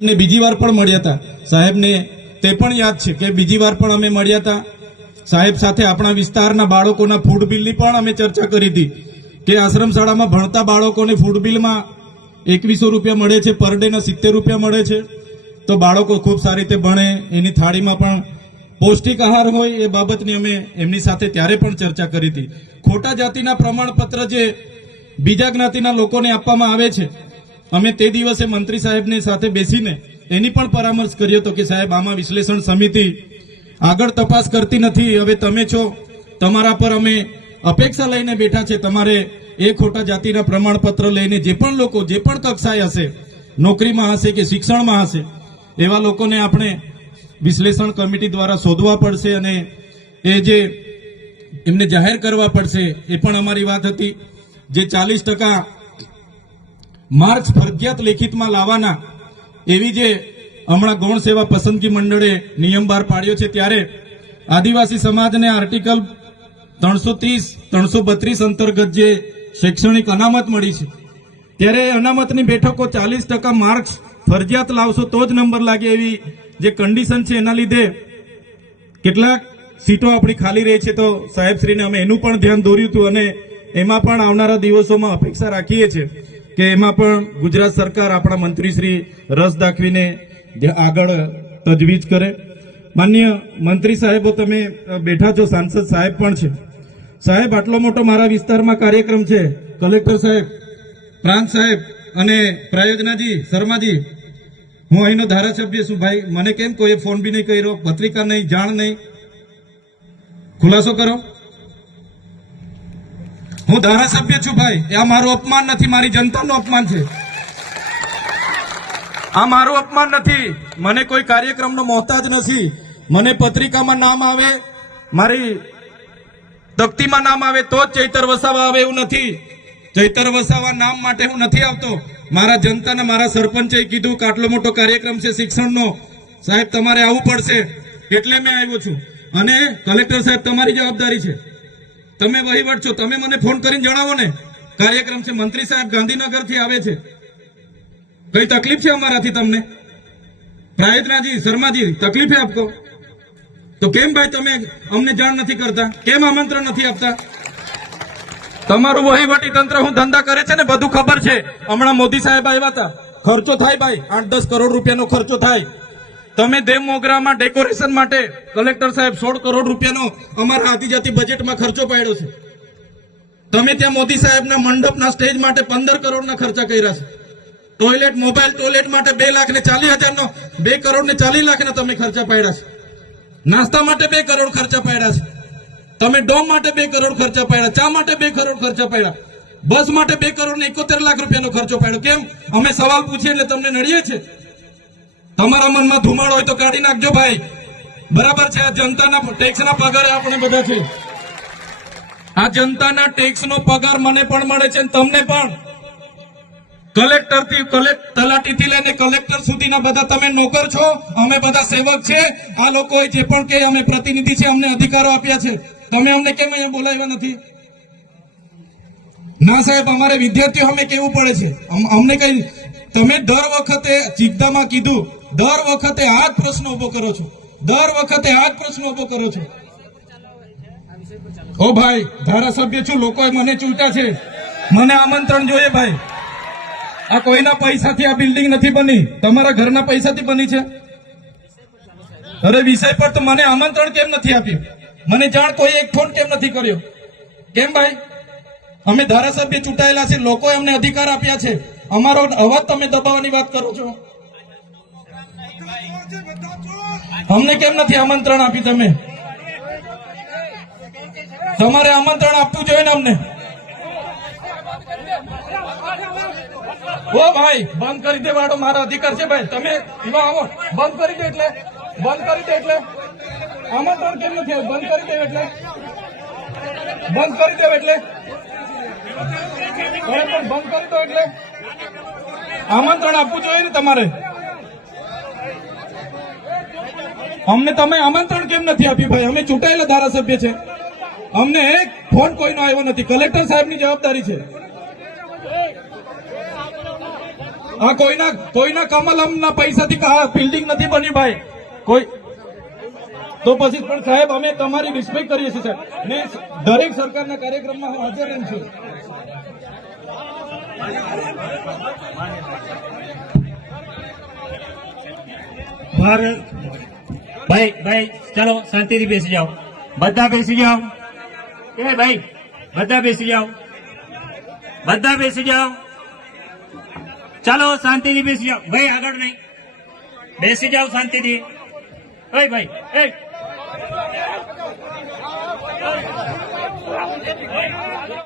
ને બીજી વાર પણ મળ્યા હતા સાહેબને, તે પણ યાદ છે કે બીજી વાર પણ અમે મળ્યા હતા સાહેબ સાથે. આપણા વિસ્તારના બાળકોના ફૂડ બિલની પણ અમે ચર્ચા કરી હતી કે આશ્રમ શાળામાં ભણતા બાળકોને ફૂડ બિલમાં 2100 રૂપિયા મળે છે, પર ડેના 70 રૂપિયા મળે છે. તો બાળકો ખૂબ સારી રીતે ભણે, એની થાળીમાં પણ પૌષ્ટિક આહાર હોય, એ બાબતની અમે એમની સાથે ત્યારે પણ ચર્ચા કરી હતી. ખોટા જાતિના પ્રમાણપત્ર જે બીજા જ્ઞાતિના લોકોને આપવામાં આવે છે, અમે તે દિવસે મંત્રી સાહેબને સાથે બેસીને એની પણ પરામર્શ કર્યો હતો કે સાહેબ આમાં વિશ્લેષણ સમિતિ આગળ તપાસ કરતી નથી. હવે તમે છો, તમારા પર અમે અપેક્ષા લઈને બેઠા છે. તમારે એ ખોટા જાતિના પ્રમાણપત્ર લઈને જે પણ લોકો જે પણ કક્ષાએ હશે, નોકરીમાં હશે કે શિક્ષણમાં હશે, એવા લોકોને આપણે વિશ્લેષણ કમિટી દ્વારા શોધવા પડશે અને એ જે એમને જાહેર કરવા પડશે. એ પણ અમારી વાત હતી. જે 40% માર્ક્સ ફરજિયાત લેખિતમાં લાવવાના, એવી જે હમણાં ગૌણ સેવા પસંદગી મંડળે નિયમ બહાર પાડ્યો છે, ત્યારે આદિવાસી સમાજને આર્ટિકલ 330, 332 અંતર્ગત જે શૈક્ષણિક અનામત મળી છે, ત્યારે અનામતની બેઠકો 40% માર્ક્સ ફરજિયાત લાવશો તો જ નંબર લાગે, એવી જે કન્ડિશન છે, એના લીધે કેટલાક સીટો આપણી ખાલી રહી છે. તો સાહેબશ્રીને અમે એનું પણ ધ્યાન દોર્યું હતું અને એમાં પણ આવનારા દિવસોમાં અપેક્ષા રાખીએ છીએ કે એમાં પણ ગુજરાત સરકાર, આપણા મંત્રીશ્રી રસ દાખવીને આગળ તજવીજ કરે. માન્ય મંત્રી સાહેબો, તમે બેઠા છો, સાંસદ સાહેબ પણ છે. સાહેબ, આટલો મોટો મારા વિસ્તારમાં કાર્યક્રમ છે, કલેક્ટર સાહેબ, પ્રાંત સાહેબ અને પ્રયોજનાજી, શર્માજી, હું અહીંનો ધારાસભ્ય છું ભાઈ. મને કેમ કોઈ ફોન બી નહીં કર્યો, પત્રિકા નહીં, જાણ નહીં? ખુલાસો કરો. હું ધારાસભ્ય છું ભાઈ. આ મારું અપમાન નથી, મારી જનતાનું અપમાન છે. આ મારું અપમાન નથી. મને કોઈ કાર્યક્રમનો મોહતાજ નથી. મને પત્રિકામાં નામ આવે, મારી તકતીમાં નામ આવે તો જ ચૈતર વસાવા આવે એવું નથી. ચૈતર વસાવા નામ માટે હું નથી આવતો. મારા જનતાને, મારા સરપંચે કીધું કે આટલો મોટો કાર્યક્રમ છે શિક્ષણનો, સાહેબ તમારે આવવું પડશે, એટલે મેં આવ્યો છું. અને કલેક્ટર સાહેબ, તમારી જવાબદારી છે, તમે વહીવટ છો, તમે મને ફોન કરીને જણાવો ને કાર્યક્રમ છે. મંત્રી સાહેબ ગાંધીનગરથી આવે છે, કઈ તકલીફ છે અમારાથી તમને? પ્રાયોજનાજી, શર્માજી, તકલીફ है आपको? તો કેમ ભાઈ તમે અમને જાણ નથી કરતા? કેમ આમંત્રણ નથી આપતા? તમારું વહીવટી તંત્ર હું ધંધા કરે છે ને બધું ખબર છે. હમણાં મોદી સાહેબ આવ્યા હતા, ખર્ચો થાય ભાઈ, 8-10 કરોડ રૂપિયાનો ખર્ચો થાય. તમે દેવ મોગરામાં ડેકોરેશન માટે કલેક્ટર સાહેબ 16 કરોડ રૂપિયાનો અમારા આદિજાતિ બજેટમાં ખર્ચો પાડ્યો છે. તમે ત્યાં મોદી સાહેબના મંડપના સ્ટેજ માટે 15 કરોડના ખર્ચા કર્યા છે. ટોયલેટ, મોબાઈલ ટોયલેટ માટે 2,40,000 નો, 2 કરોડ ને 40 લાખના તમે ખર્ચા પાડ્યા છે. નાસ્તા માટે 2 કરોડ ખર્ચા પાડ્યા છે. તમે ડોમ માટે 2 કરોડ ખર્ચા પાડ્યા, ચા માટે 2 કરોડ ખર્ચા પાડ્યા, બસ માટે 2 કરોડ ને 71 લાખ રૂપિયાનો ખર્ચો પાડ્યો. કેમ? અમે સવાલ પૂછીએ એટલે તમને નડીએ છે? તમારા મનમાં ધુમાડો હોય તો કાઢી નાખજો ભાઈ. બરાબર છે, આ જનતાના ટેક્સના પગારે આપણે બધા છે. આ જનતાના ટેક્સનો પગાર મને પણ મળે છે, તમને પણ. કલેક્ટરથી, તલાટીથી લઈને કલેક્ટર સુધીના બધા તમે નોકર છો, અમે બધા સેવક છે. આ લોકોએ જે પણ કે અમે પ્રતિનિધિ છે, અમને અધિકારો આપ્યા છે. તમે અમને કેમ અહીંયા બોલાવ્યા નથી? ના સાહેબ, અમારે વિદ્યાર્થીઓ અમે કેવું પડે છે. અમને કઈ, તમે દર વખતે ચિકદામાં કીધું, દર વખતે આ જ પ્રશ્ન ઉભો કરો છો, દર વખતે આ જ પ્રશ્ન ઉભો કરો છો. ઓ ભાઈ, ધારાસભ્ય છું, લોકોએ મને ચૂંટ્યા છે, મને આમંત્રણ જોઈએ ભાઈ. આ કોઈના પૈસાથી આ બિલ્ડિંગ નથી બની, તમારા ઘરના પૈસાથી બની છે. અરે વિષય પર તો મને આમંત્રણ કેમ નથી આપ્યું? મને જાણ કોઈ એક ફોન કેમ નથી કર્યો? કેમ ભાઈ? અમે ધારાસભ્ય ચૂંટાયેલા છે, લોકોએ અમને અધિકાર આપ્યા છે, અમારો અવાજ તમે દબાવવાની વાત કરો છો. અમને કેમ નથી આમંત્રણ આપી? તમે તમારે આમંત્રણ આપવું જોઈએ ને અમને. ઓ ભાઈ, બંધ કરી દે વાળો, મારા અધિકાર છે ભાઈ. તમે એમાં આવો, બંધ કરી દે એટલે, બંધ કરી દે એટલે આમંત્રણ કેમ નથી આવ્યું? બંધ કરી દે એટલે, બંધ કરી દે એટલે, બંધ કરી દો એટલે આમંત્રણ આપવું જોઈએ ને તમારે. અમને તમે આમંત્રણ કેમ નથી આપ્યું ભાઈ? અમે ચૂંટાયેલા ધારાસભ્ય છે, અમને એક ફોન કોઈનો આવ્યો નથી. કલેક્ટર સાહેબની જવાબદારી છે. આ કોઈના કમલમના પૈસાથી બિલ્ડિંગ નથી બની ભાઈ. કોઈ તો પછી પણ સાહેબ અમે તમારી રિસ્પેક્ટ કરીએ છીએ સાહેબ, ને દરેક સરકારના કાર્યક્રમમાં હું હાજર રહું છું. ભાઈ ભાઈ ચલો શાંતિથી બેસી જાઓ, બધા બેસી જાઓ. એ ભાઈ બધા બેસી જાઓ, બધા બેસી જાઓ. ચાલો શાંતિથી બેસી જાઓ ભાઈ, આગળ નહીં, બેસી જાઓ શાંતિથી. ઓય ભાઈ એ